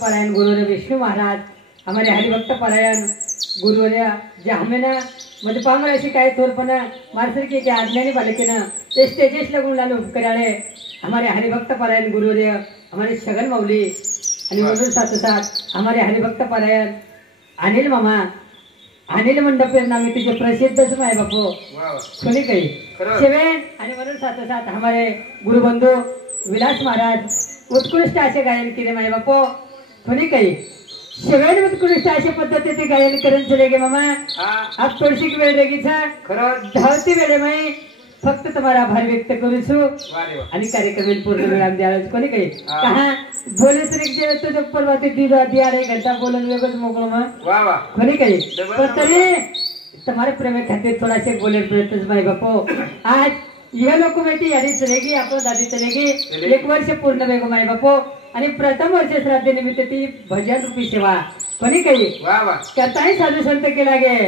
परायण गुरुवर्य विष्णु महाराज हमारे हरिभक्त परायण गुरुवर्य जे हमें ना म्हणजे पांगळ अशी काय तोरपणा मारसर की क्या आज्ञानी बालकेना ते स्टेजेस लगून लालो कराळे हमारे हरिभक्त परायण गुरुवर्य हमारे शगन मौली आणि म्हणून साथ साथ हमारे हरिभक्त परायण अनिल मामा अनिल मंडपेर नामे तुझे प्रसिद्धच माय बापू कोणी काही शिवेन आणि म्हणून साथ साथ हमारे गुरुबंधू विलास महाराज उत्कृष्ट असे गायन केले माय बापू कोणी काही शिवेन उत्कृष्ट अशा पद्धतीने गायन करून चले गे मामा आज थोडीशी वेळ रेगीचा धावती वेळे माई फक्त तुम्हाला आभार व्यक्त करू छु आणि कार्यक्रम पूर्ण विराम द्यायला कोणी काही कहा बोले तर एक जे तो परवाती दिया 2.5 घंटा बोलन वेगच मोकळो मग कोणी काही पण तरी तुम्हारे प्रेम खातिर थोड़ा से बोले प्रयत्न माय बापू आज यह लोक बेटी यादी चलेगी आपण दादी चलेगी 1 वर्ष पूर्ण वेगो माय बापू आणि प्रथम वर्ष श्राद्ध निमित्त ती भजन रूपी सेवा कोणी काही करताही साधू संत केला गे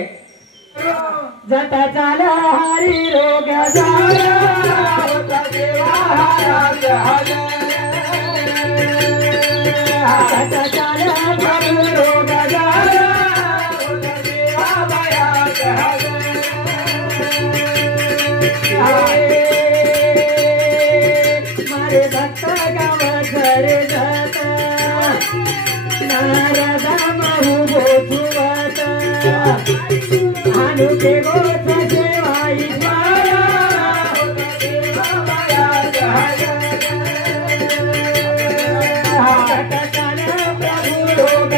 जाता चाला हरी रोग जाता चाला प्रभु रोग मारे भक्त गाव घरे जाता नारदा महू बोधुवाता अनुके गोथ सेवाई माया प्रभु रोग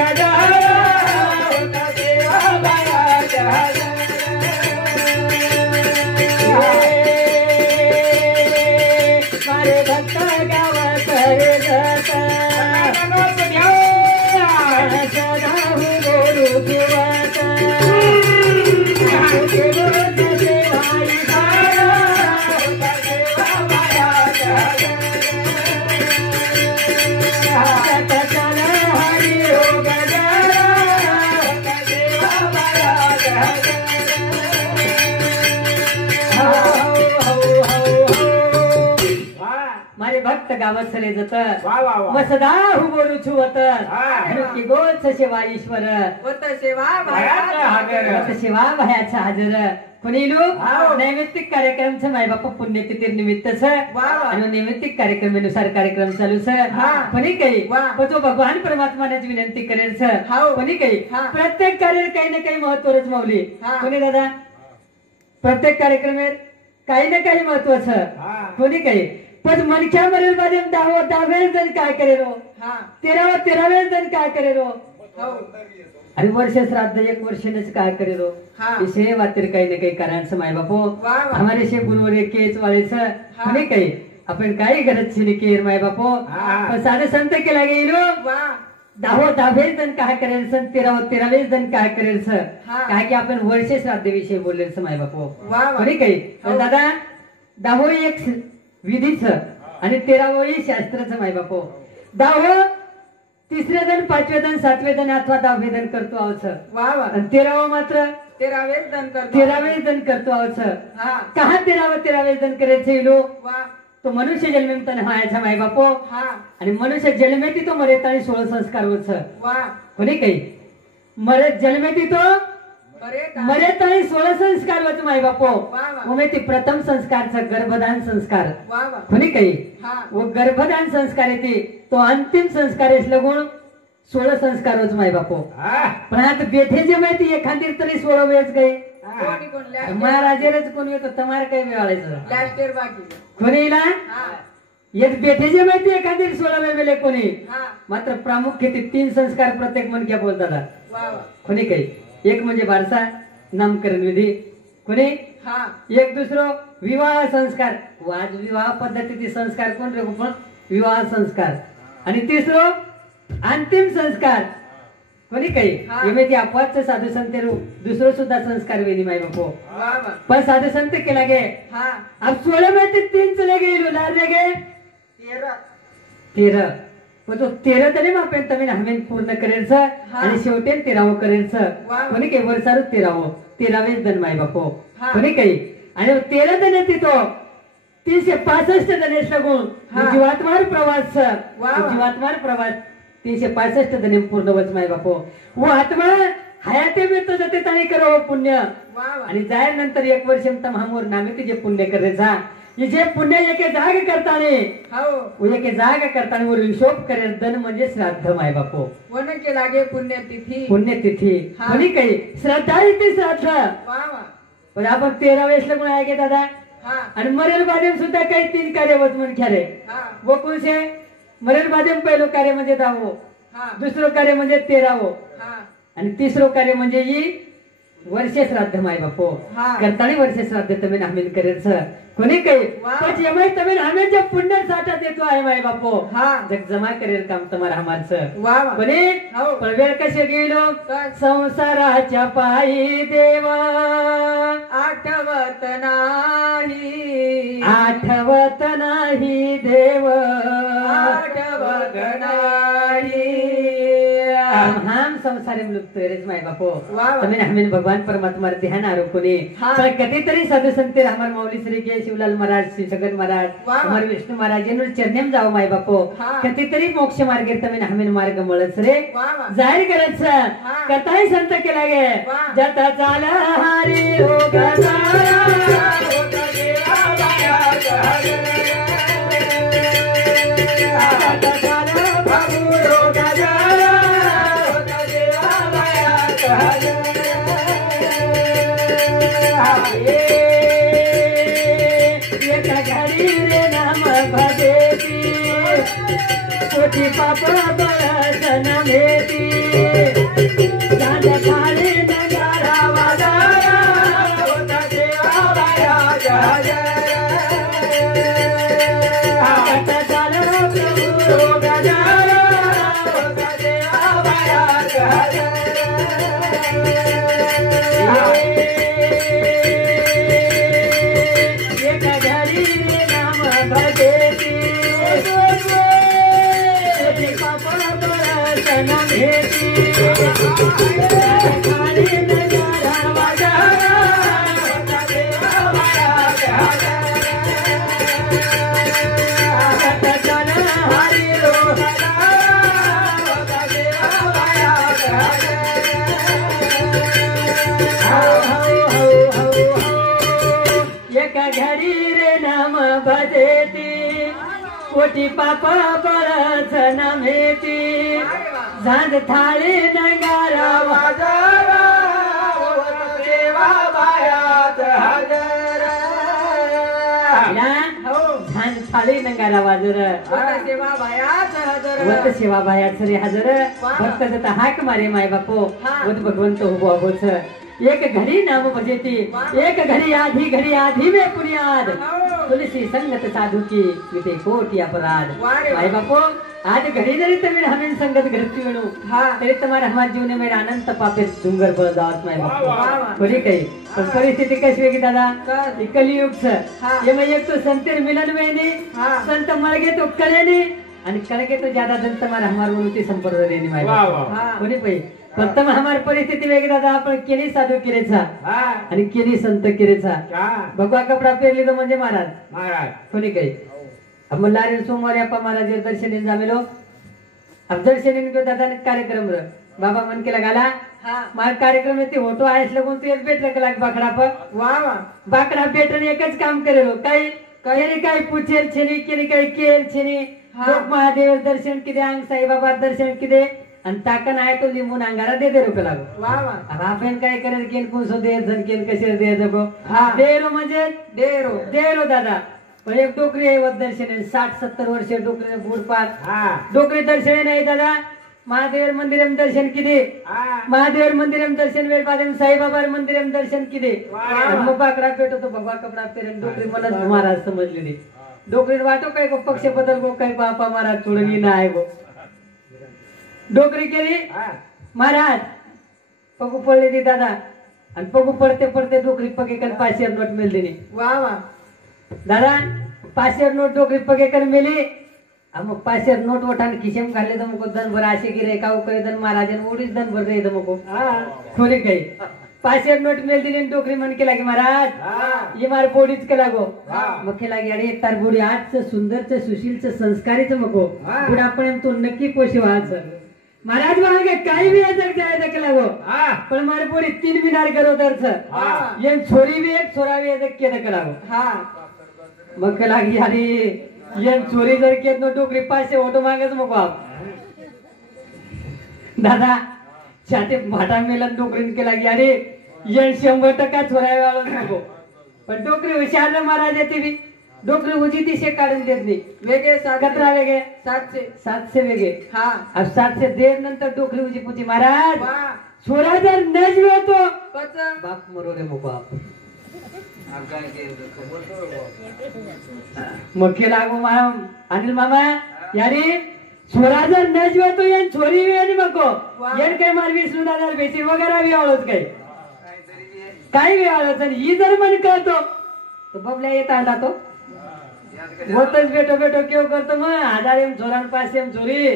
मारे भक्त गाव करे जाता सदाहु गोरु गुवाता अनुके गोथ सेवाई माया हरि रोग मारे भक्त गावात चले जात मग सदा बोलू छुवत की गोच सेवा ईश्वर सेवा भयाचा हजर कोणी लोक नैमित्तिक कार्यक्रम माय बापा पुण्यतिथी निमित्त आणि नैमित्तिक कार्यक्रमानुसार कार्यक्रम चालू कोणी काही तो भगवान परमात्माची विनंती करेल कोणी काही प्रत्येक कार्य काही ना काही महत्वच मावली कोणी दादा प्रत्येक कार्यक्रमात काही ना काही महत्वाचं कोणी काही पण मनख्या मरेल मध्ये 10 जण काय करेल 13 जण काय करेल आणि वर्ष श्राद्ध 1 वर्षानेच काय करेल विषय वातिर काही ना काही कारण माय बापू हमारे शे गुरुवर केच वालेच कोणी काही आपण काही गरज नाही केर माय बापू पण साधे संत केला गेलो 10 जण काय करेल 13 जण काय करेल काय की आपण वर्ष श्राद्ध विषयी बोलले माय बापू कोणी काही दादा 10 एक विधीच आणि 13 शास्त्राचं माय बापू 10 3रे जण 5वे जण 7वे जण अथवा 10वे जण करतो आहोत आणि 13 मात्र 13वे जण करतो आहोत कहा 13वे जण करायचे लोक तो मनुष्य जन्मेताना व्हायचा माय बापू आणि मनुष्य जन्मेती तो मरेतानी 16 संस्कार होत कोणी काही मरे जन्मेती तो मरेतानी 16 संस्कार होत माय बापू उमे ती प्रथम संस्कारचा गर्भदान संस्कार कोणी काही व गर्भदान संस्कार येते तो अंतिम संस्कार आहे लगून 16 संस्कार होत माय बापू पण आता बेठे जे माहिती एखादी तरी 16 वेळच गई महाराजेरच कोण येतो तुम्हाला काही मिळायचं कोणीला एक बेठे जे माहिती एखादी 16 वेळे कोणी मात्र प्रामुख्य ते 3 संस्कार प्रत्येक मनक्या बोलतात कोणी काही एक म्हणजे बारसा नामकरण विधी कोणी एक दुसरं विवाह संस्कार वाद विवाह पद्धतीचे संस्कार कोण रे पण विवाह संस्कार आणि तिसरं अंतिम संस्कार कोणी काही एमेती अपवादचं साधू संत दुसरं सुद्धा संस्कार वेणी माय बापू पण साधू संत केला गे अब 16 में 3 चले गए लार दे गए 13 पण तो 13 तरी मापेन तमी हमेन पूर्ण करेल आणि शेवटी 13वं करेल कोणी काही वर्षारू 13वे जण माय बापू कोणी काही आणि 13 जण येते तो 365 जणेश लागून जीवात्मार प्रवास 365 दिन पूर्ण वच माय बापो वो आत्मा हयाते में तो जते ताणी करो पुण्य आणि जाय नंतर 1 वर्ष तमामोर नामे तुझे पुण्य करायचा ये जे पुण्य एके जाग करताने वो एके जाग करताने वो हिशोब करे दन म्हणजे श्राद्ध माय बापो वन के लागे पुण्यतिथी कोणी काही श्रद्धा ती श्राद्ध पण आपण 13 वेळेसला कोण आहे दादा आणि मरेल बादेम सुद्धा काही 3 कार्य होत म्हण ख्यारे वो कोणसे मरेल बादेम पहिलं कार्य म्हणजे 10 दुसरं कार्य म्हणजे 13 आणि तिसरं कार्य म्हणजे ही वर्ष श्राद्ध माय बापो करताना वर्ष श्राद्ध तुम्ही नामीन करेल सर कोणी काही पण जेव्हा तुम्ही आम्ही जे पुण्य साठा देतो आहे माय बापो जग जमा करेल काम तुम्हाला हमारचं कोणी पण वेळ कसे गेलो संसाराच्या पायी देवा आठवत नाही देव आठवत नाही हम संसारे लुप्त रेच माय बापो तुम्ही हमें भगवान परमात्मा ध्यान आरोपणे पण कधीतरी साधू संत हमार मौली श्री के शिवलाल महाराज श्री जगन महाराज हमारे विष्णु महाराज यांना चरणेम जाओ माय बापो कधीतरी मोक्ष मार्गे तुम्ही हमें मार्ग मिळत रे जाहीर करत कथाही संत केला गे जता चाला हरी हो कोटी पापा बळसन मेती जात खाली नगारा वाजारा होता देवा बाया जय आता चाल प्रभू गजारा होता देवा बाया जय एक घडी नाम भजेती एका घडी रे नाम भजेती कोटी पापा बळसन मेती झांज थाळी नगारा वाजारा देवा बायात हजर झांज थाळी नगारा वाजर सेवा बायाच हजर वत सेवा बायाच रे हजर भक्त जता हाक मारे माय बापो वत भगवंत उभो होच एक घडी नाम भजेती एक घडी आधी में पुनियाद तुलसी संगत साधु की विते कोटी अपराध माय बापो आज घडी जरी तुम्ही हमें संगत घरती वेणू तरी तुम्हारा हमारे जीवन में अनंत पापे डुंगर पर जावत माय बापो कोणी काही पण परिस्थिती कशी वेगळी दादा कलियुग ये मैं एक तो संतेर मिलन में नहीं संत मर गए तो कळे नहीं आणि कळगे तो ज्यादा जन तुम्हारा हमारे उन्नति संपर्क देनी माय बापो कोणी काही प्रथम हमारी परिस्थिती वेगळी दादा आपण केली साधू किरेचा आणि केली संत किरेचा भगवा कपडा पेरली तो म्हणजे महाराज कोणी काही अब लारे सोमवार अपा महाराज दर्शन जामेलो अब दर्शन दादा कार्यक्रम बाबा मन के लगाला मार कार्यक्रम में होतो आहेस लगून तू एक बेट लाग बाकडा पर बाकडा बेटन एकच काम करेलो काही काही पूछेल छेनी केली काही केल छेनी लोक महादेव दर्शन किदे अंग साई बाबा दर्शन किदे आणि ताकन आहे तो लिंबून अंगारा दे रुक लागो अब आपण काय करेल केन कोणसो दे जन केन कसे दे जगो देरो म्हणजे देरो दादा पण एक डोकरी आहे दर्शन 60-70 वर्ष डोकरी बुडपात डोकरी दर्शन नाही दादा महादेव मंदिरम दर्शन किदे महादेव मंदिरम दर्शन वेळ पादे साईबाबा मंदिरम दर्शन किदे मग बाकडा पेटो तो भगवा कपडा पेरन डोकरी मनच महाराज समजलेली डोकरी वाटो काय गो पक्ष बदल गो काय बापा महाराज चुळगी ना आहे गो डोकरी केली महाराज पगू पडले ती दादा आणि पगू पडते पडते डोकरी पगेकन 500 नोट मिल दिली दादा 500 नोट डोकरी पगेकन मिली मग 500 नोट वठान खिशेम घालले तर मग दन भर असे गिरे काऊ काही दन महाराजन ओढीच दन भर रे मग खोली काही 500 नोट मिल दिली डोकरी मन केला की महाराज ये मार बोडीच केला गो मग केला की अरे तार बोडी आज सुंदरच सुशीलच संस्कारीच मग बुडापण तो नक्की पोशी व्हायचं महाराज मागे काही बी यायचं जायचं केला गो हा पण मारे पोरी 3 मिनार करो दरच हा. ये छोरी बी एक छोरा बी यायचं केलं केला गो हा मग केला की अरे ये चोरी जर केत नो टोकरी 500 ऑटो मागच मग बाप दादा छाती भाटा मेलन डोकरीन केला की अरे ये 100% छोरा वाळून नको पण डोकरी हुशार ना महाराज येते बी डोकरी उजी दिशे काढून देत नाही वेगळे कतरा वेगळे 700 700 वेगळे हा अब 701.5 नंतर डोकरी उजी पुची महाराज वा छोरा जर नज होतो कच बाप मरो रे मग बाप मग केला गो मारा अनिल मामा यारी छोरा जर नज होतो यान छोरी बी आणि मको यान काय मार 20,000 बेसी वगैरे बी आवडत काही बी आवडत आणि ही जर मन करतो तो बबल्या येत आला तो होतच बेटो बेटो केव करतो मग 1000 एम चोरा 500 एम चोरी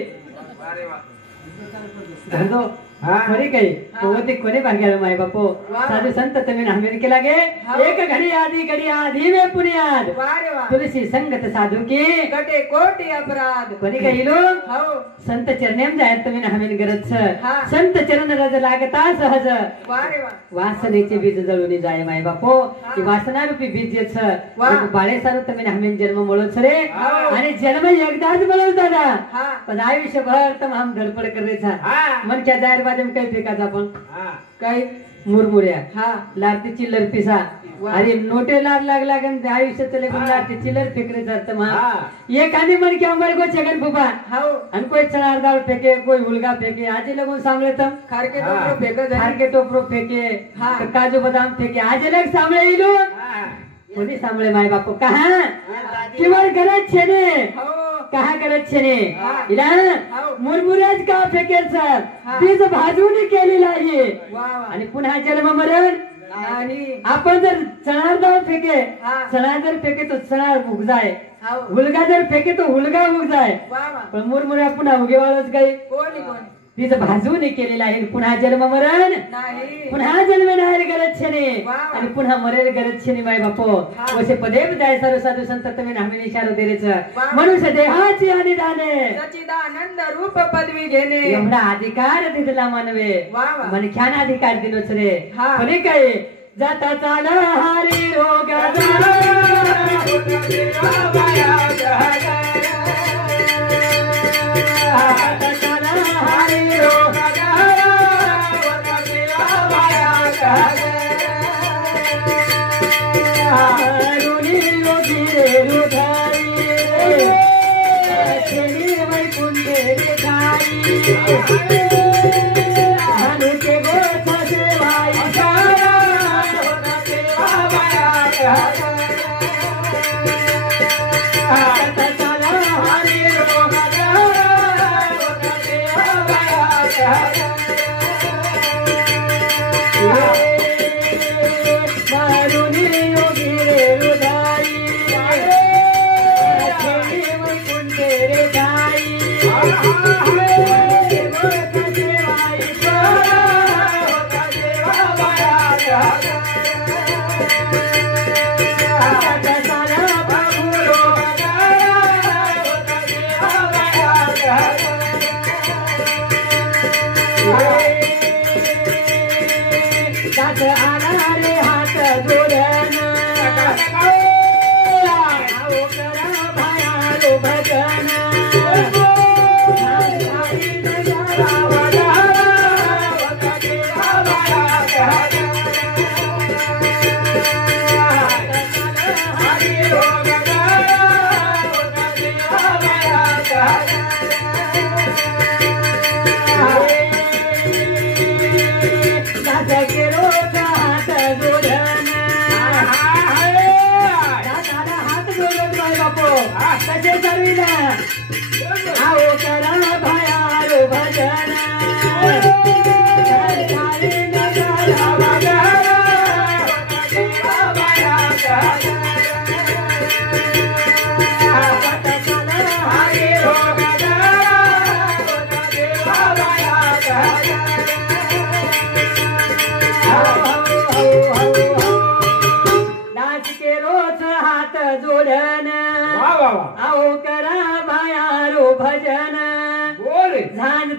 धंदो खरी काही होते कोणी भाग्याला माय बापो साधू संत तुम्ही नामेन केला गे एक घडी आधी में पुण्यात वारे वा तुलसी संगत साधू की कटे कोटी अपराध कोणी काही लोक हो संत चरणेम जायत तुम्ही नामेन गरज हा. संत चरण रज लागता सहज वारे वा वासनेचे बीज जळून जाय माय बापो की वासना रूपी बीज जेच वा. बाळे सारू तुम्ही नामेन जन्म मिळवत रे हा. आणि जन्म एकदाच मिळवत दादा हा पण आयुष्यभर तर हम धडपड करायचा हा. मन क्या दायर बाजम काही फेकायचं आपण हा काही मुरमुऱ्या हा लारती चिल्लर पिसा वा. अरे नोटे लार लाग लागन आयुष्य चले पण हा. लारती चिल्लर फेकरे जात हा. ये कांदी मन क्या हमारे को छगन फुफा हो आणि कोई चणार दाल फेके कोई हुलगा फेके आजे लगून सांभळे तम खारके हा. टोकरो फेकत आहे खारके टोपरो फेके हा. काजू बदाम फेके आजे लग सांभळे इलो हा. कोणी सांभळे माय बापू कहा किवर गरज छे ने हो कहा गरज छे ने हा. इला हो. मुरमुऱ्याच का फेकेल सर हा. बीज भाजून केलेला आहे वा वा आणि पुन्हा जन्म मरण नाही आपण जर चणार डाळ फेके हा. चणार जर फेके तो चणार उग जाय हो हुलगा जर फेके तो हुलगा उग जाय वा वा पण मुरमुऱ्या पुन्हा उगेवाळच काही कोणी तिचं भाजून केलेलं आहे पुन्हा जन्म मरण नाही पुन्हा जन्म नाही गरज छेने वा. आणि पुन्हा मरेल गरज छेने माय बापो हा. असे पदे जाय साधू साधू संत तुम्ही नामे निशारो देरेच वा. मनुष्य देहाची आणि दाने सचिदानंद रूप पदवी घेणे एवढा अधिकार दिला मानवे वा वा. मनख्यान अधिकार दिलोच रे हा. कोणी काय जाता चाला हरी रोग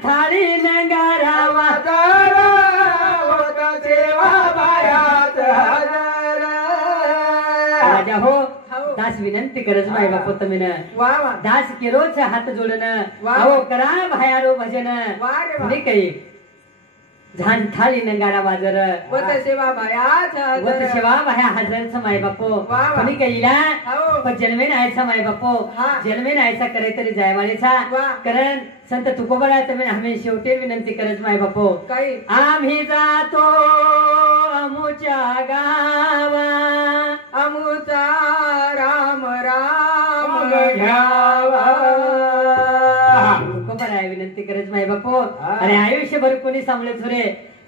थाळी नंगारावा राजा हो दास विनंती करज माय बाप तुम्ही वा वा दास केलोच हात जोडन वा. अहो करा भायारो भजन वा रे वा. कोणी काही झान थाळी नंगारा वाजर वत सेवा भयाचा वत सेवा भाया हजरच माय बापो वा वा. कोणी कहीला हो. पण जन्मे नायचा माय बापो हा. जन्मे नायचा करे तरी जायवाळीचा वा. कारण संत तुकोबरा तुम्ही आम्ही शेवटी विनंती करत माय बापो काही आम्ही जातो अमुच्या गावा अमुचा राम राम घ्यावा तुकोबरा आहे विनंती करत माय बापो अरे आयुष्यभर कोणी सांभळे रे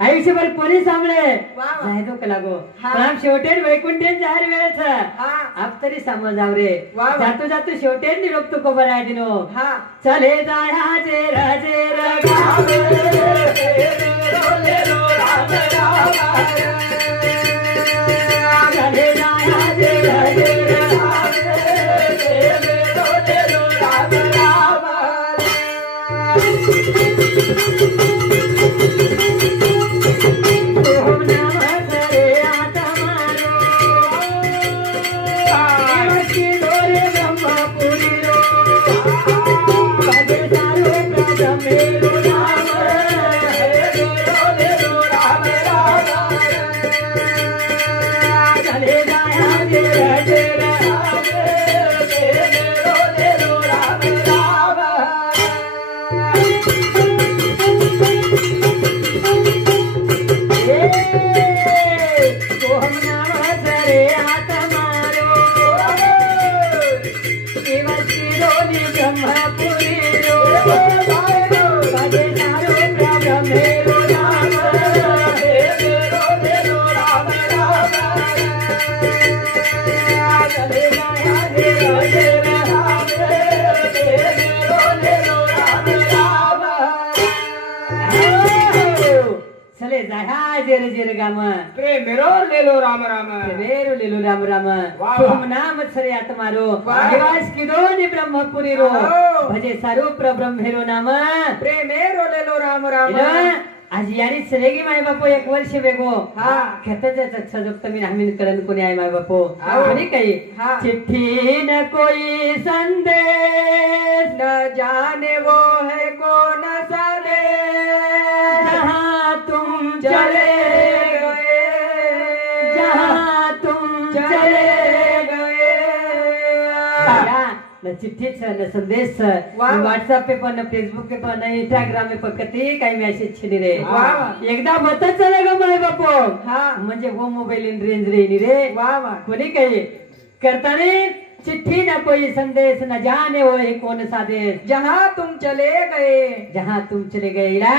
आयुष्यभर कोणी सांभळे वा वा. जाय तो लागो हा. पण आम शेवटे वैकुंठे जाहीर वेळच हा आप तरी समज जाव रे वा वा. जातो जातो शेवटे निरोप तुकोबरा आहे दिनो हा चले जाया जे राजे रगावे चले जाया जे राजे ओम नमः हरे आत्मारो देवकी दोरे ब्रह्मपुरी रो भजे सारो प्रथमेरो नाम चले जाया जे राजे ओम नमः हरे आत्मारो देवकी दोरे ब्रह्मपुरी रो भजे सारो प्रथमेरो नाम चले जाया जे चले जाया जेर जेर गाम लेलो राम राम वेरू लेलो राम राम वा. तुम नाम छरे आत्मारो वा. निवास किदो नि ब्रह्मपुरी रो हो. भजे सारो प्रब्रह्मेरो नाम प्रेमेरो लेलो राम राम आज यारी सरेगी माय बापो एक वर्ष वेगो हा. खेतच सजुक्त मी हमीन करन कोणी आहे माय बापो हो. कोणी काही हा. चिट्ठी न कोई संदेश न जाने वो है कौन सा देश जहाँ तुम चले चले गए जहाँ तुम चले चले गए न चिठ्ठीच न संदेश वा. व्हॉट्सअप पे पण फेसबुक पे पण इंस्टाग्राम पे पण कधी काही मेसेज छेनी रे वा. एकदा मतच चले ग माय बापो हा. म्हणजे वो मोबाईल इन रेंज रेनी रे वा वा कोणी काही करताने चिट्ठी न कोई संदेश न जाने वो है कौन सा देश जहाँ तुम चले गए जहाँ तुम चले गए इला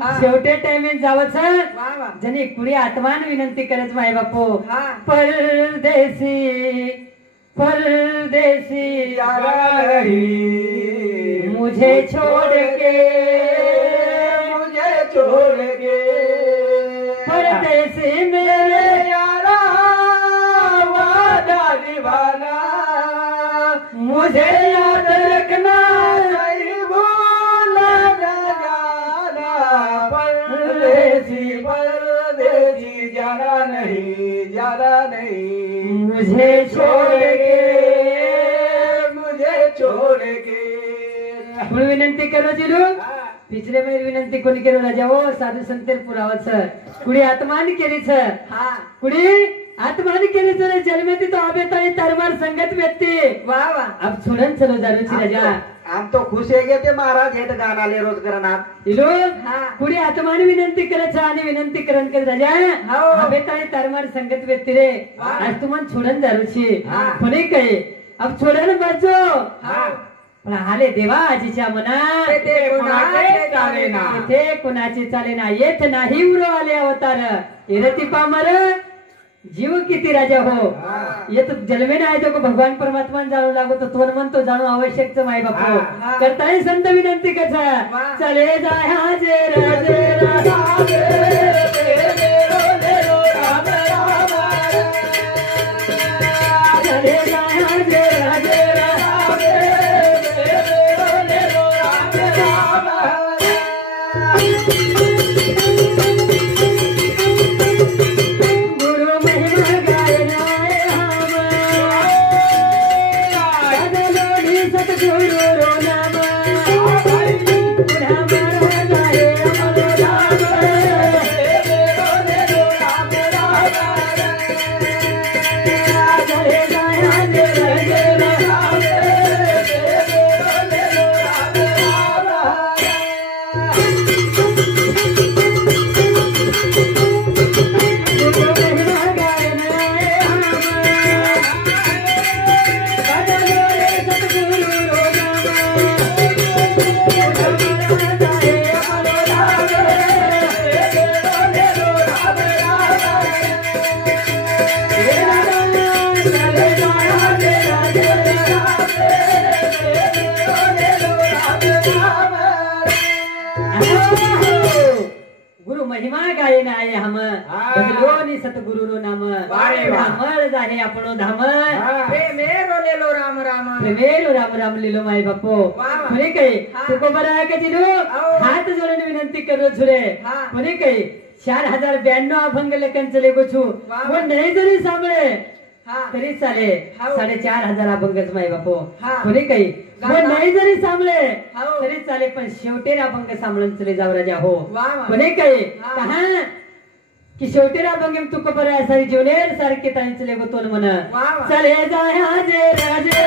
हा. शेवटे टाइमेन जावच वा वा जनी कुडी आत्मान विनंती करत माय बापो हा. परदेसी परदेसी मुझे छोड़ के परदेसी मेरे यारा वादा दीवाना मुझे याद रखना नहीं भूला जाना परदेसी परदेसी जाना नहीं मुझे छोड़ के मुझे छोड़ के म्हणून विनंती करो जिलू पिछले महिने विनंती कोणी केलो राजा हो साधू संतेर पुरावत कुडी आत्मान केलीच हा कुडी आत्मान केलीच जन्मेती तो आबेताई तरमार संगत व्यक्ती वाह वाह अब सुनन चलो दारूची राजा हम तो खुश है गे ते महाराज हेत गाना ले रोज करणार इलो हा. कुडी आत्मान विनंती करत आणि विनंती करन कर राजा हो. आबेताई तरमार संगत व्यक्ती रे वाह. आज तुमन छोडन दारूची हा. कोणी काही अब छोडन बचो हा. पण आले देवा आजीच्या मनात ते कोणाचे चालेना. इथे कोणाचे चालेना येत नाही उरो आले अवतार इरती पामर जीव किती राजा हो येत जन्मे नाही तो भगवान परमात्मा जाणू लागो तो थोर म्हणतो जाणू आवश्यकच माय बापू हा. करताय संत विनंती कसा वाह. चले जाय जे राजे चले जाय जे राजे गुरु महिमा गायन आहे हम बदलो नि सतगुरु रो नाम धामळ जाहे आपणो धाम प्रेमेरो लेलो राम राम प्रेमेरो राम राम लिलो माय बापो पुणे काही तुको बरा का दिलो हात जोडून विनंती करू छुरे पुणे काही 4092 अभंग लेखन चले गोछू पण नाही जरी सांभळे तरी चाले 4500 अभंगच माय बापो पुणे काही पण नाही जरी सांभळे तरी चाले पण शेवटे अभंग सांभळून चले जाऊ राजा हो पुणे काही कहा कि शेवटे अभंग तुको बरा सारी जीवनेर सारखे ताई चले गोतोल मन चले जाय जे राजे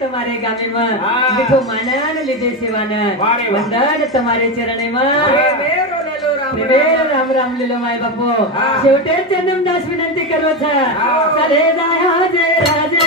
तुम्हारे गामे में मिठो मानन लिदे सेवान वंदन तुम्हारे चरणे में प्रेमेरो राम राम लिलो माय बापो शेवटे चंदम दास विनंती करो छ चले जाया जे राजे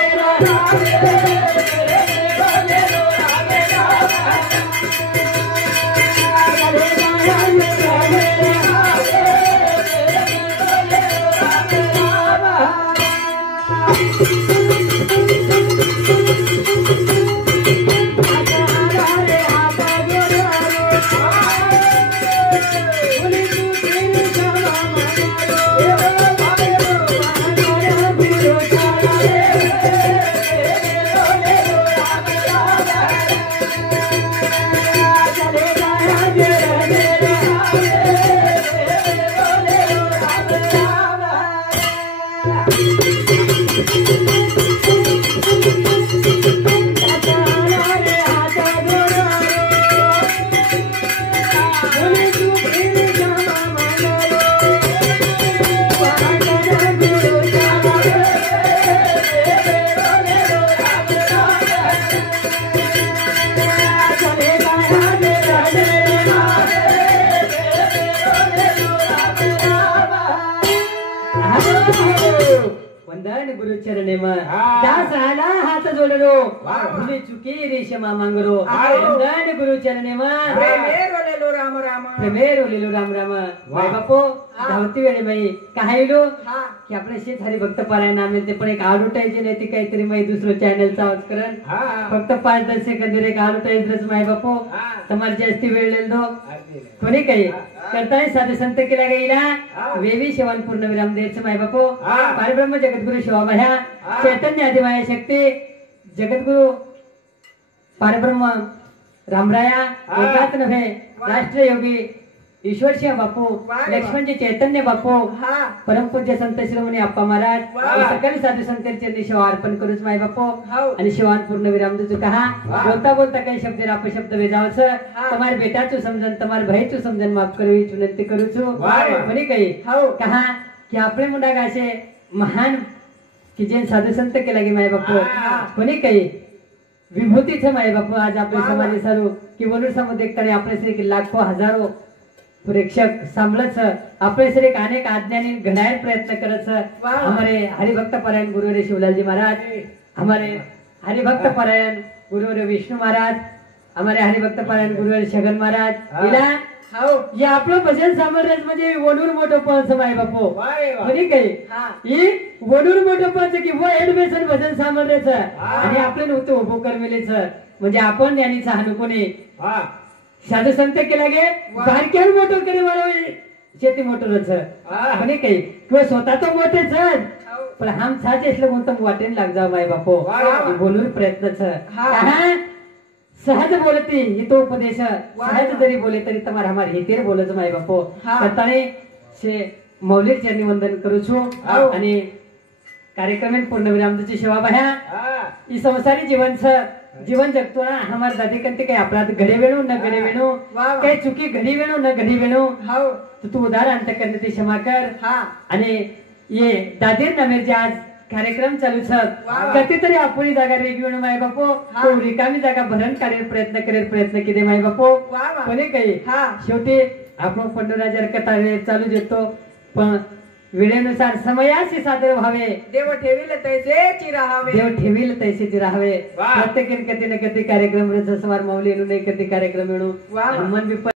वंदन गुरु चरणे में दास आला हाथ जोड़रो भूले चुकी रेशमा मांगरो वंदन गुरु चरणे में प्रेमेरो लेलो राम राम प्रेमेरो लेलो राम राम माय बापो धावती वेळे बाई कायलो की आपले शेत हरी भक्त पारायण नामे ते पण एक आडोटायचे नाही ते काहीतरी माई दुसरं चॅनलचा आवाज करन फक्त 5-10 सेकंद रे आडोटायच माय बापो तुम्हाला जास्ती वेळ लेलो कोणी काही करताय साधू संत केला गेला वेवी शेवन पूर्ण विराम देच माय बापो परब्रह्म जगद्गुरु शिवाबाह्या चैतन्य आदिमाया शक्ती जगद्गुरु परब्रह्म रामराया एकाच नव्हे राष्ट्रयोगी ईश्वर सिंह बापू लक्ष्मणजी चैतन्य बापू परमपूज्य संत शिरोमणी अप्पा महाराज सकल साधू संतांचे सेवा अर्पण करूच माय बापू आणि शिवान पूर्ण विराम देतो कहा बोलता बोलता काही शब्द अपशब्द वेजावच तुम्हारे बेटा चो समजन तुम्हारे भाई चो समजन माफ करवी विनंती करू छु म्हणे काही कहा की आपले मुंडा गासे महान की जे साधू संत के लगे माय बापू कोणी काही विभूती थे माय बापू आज आपले समाज सारू की वरुण समुद्र देखताने आपले श्री की लाखो हजारो प्रेक्षक सांभळच आपले श्री अनेक आज्ञानी घडायला प्रयत्न करत हमारे हरिभक्त परायण गुरु रे शिवलालजी महाराज हमारे हरिभक्त परायण गुरु रे विष्णु महाराज हमारे हरिभक्त परायण गुरु रे शगन महाराज इला हो हे आपलं भजन सामर्थ्य म्हणजे वनूर मोठं पंच माय बापू वारे वा बरी काही हा ही वनूर मोठं पंच की व एडमिशन भजन सामर्थ्याच हा. आणि आपलं नव्हतं उभो करमेलेच म्हणजे आपण यांनी चाहणू कोणी हा साधू संत केला गे वा. बारक्यावर मोठं करे मला शेती मोठरच हा. म्हणे काही किंवा स्वतः तो मोठेच हो पण हम साथ इसलिए कोणतं वाटेन लाग जाव माय बापू वा, वा. बोलून प्रयत्नच हा. सहज बोलती हितो उपदेश वा. सहज जरी बोले तरी तुम्हाला हमारे हितेर बोलच माय बापू हा. करताने शे मौलिक चरणी वंदन करू छु हो. आणि कार्यक्रम पूर्णविरामची सेवा बाह्या हा ई संसारी जीवन जगतो ना हमारे दादी कंते काही अपराध घडे वेणू न घडे वेणू वा, वा. काही चुकी घडी वेणू न घडी वेणू हो तू उदार अंत करणे ती क्षमा कर हा आणि ये दादीर नमेरचे आज कार्यक्रम चालू छत वा, वा. कधीतरी आपण जागा रेगविणू माय बापू हा. तो रिकामी जागा भरण करेल प्रयत्न केले माय बापू वा, वा. कोणी काही हा शेवटी आपण पंढराजार कथा चालू देतो पण वेळेनुसार समयाशी सादर व्हावे देव ठेविले तैसे चिराहावे देव ठेवील तैसेची राहावे वा. प्रत्येक कधी ना कधी कार्यक्रम रचसवार माऊली येणू नाही कधी कार्यक्रम येणू वा, वा. मन विप